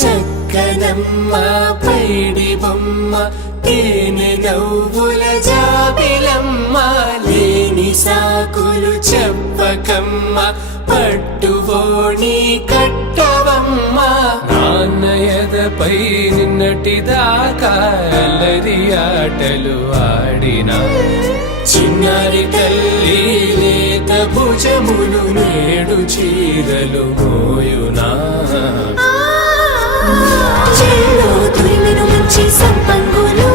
చక్కనమ్మ పైడి బొమ్మ తేనె నవ్వుల జాబిలమ్మ లేని సాకులు చెప్పకమ్మ పట్టువోణి కట్టవమ్మ నాన్నయదపై నిన్నటిదాకా అల్లరి ఆటలు ఆడినా చిన్నారి తల్లి లేత భుజములు నేడు చీరలు మోయునా చెల్లో తురిమిను మంచి సంపంగులు